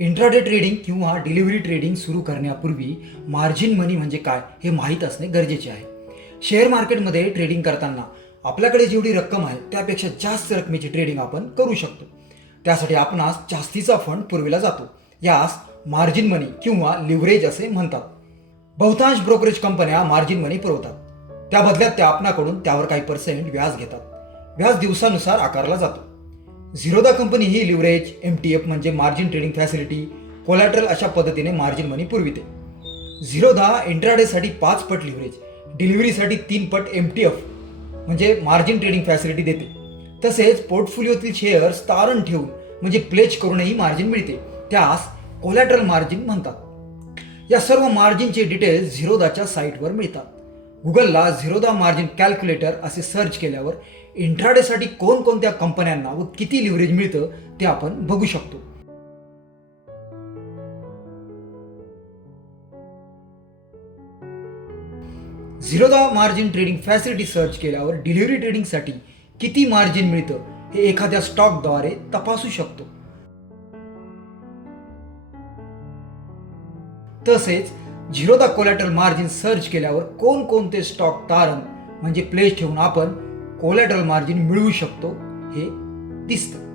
Intraday trading किंवा delivery trading सुरू करण्यापूर्वी मार्जिन मनी म्हणजे काय हे माहीत असणे गरजेचे आहे. शेअर मार्केटमध्ये ट्रेडिंग करताना आपल्याकडे जेवढी रक्कम आहे त्यापेक्षा जास्त रकमेची ट्रेडिंग आपण करू शकतो. त्यासाठी आपणास जास्तीचा फंड पुरविला जातो. यास मार्जिन मनी किंवा लिव्हरेज असे म्हणतात. बहुतांश ब्रोकरेज कंपन्या मार्जिन मनी पुरवतात. त्या बदल्यात त्या आपणाकडून त्यावर काही % व्याज घेतात. व्याज दिवसानुसार आकारला जातो. झिरोदा कंपनी ही लिव्हरेज, MTF म्हणजे मार्जिन ट्रेडिंग फॅसिलिटी, कोलॅटरल अशा पद्धतीने मार्जिन मनी पुरविते. झिरोदा इंट्राडेसाठी 5 पट लिव्हरेज, डिलिव्हरीसाठी 3 पट MTF म्हणजे मार्जिन ट्रेडिंग फॅसिलिटी देते. तसेच पोर्टफोलिओतील शेअर्स तारण ठेवून म्हणजे प्लेज करूनही मार्जिन मिळते. त्यास कोलॅटरल मार्जिन म्हणतात. या सर्व मार्जिनचे डिटेल्स झिरोदाच्या साईटवर मिळतात. गुगलला झिरोदा मार्जिन कॅल्क्युलेटर असे सर्च केल्यावर इंट्राडेसाठी कोणकोणत्या कंपन्यांना व किती लिव्हरेज मिळतं ते आपण बघू शकतो. Zerodha margin trading facility search केल्यावर डिलिव्हरी ट्रेडिंगसाठी किती मार्जिन मिळतं हे एखाद्या स्टॉकद्वारे तपासू शकतो. तसेच झिरोदा कोलॅटरल मार्जिन सर्च केल्यावर कोणकोणते स्टॉक तारण म्हणजे प्लेस ठेवून आपण कोलॅटरल मार्जिन मिळवू शकतो हे दिसतं.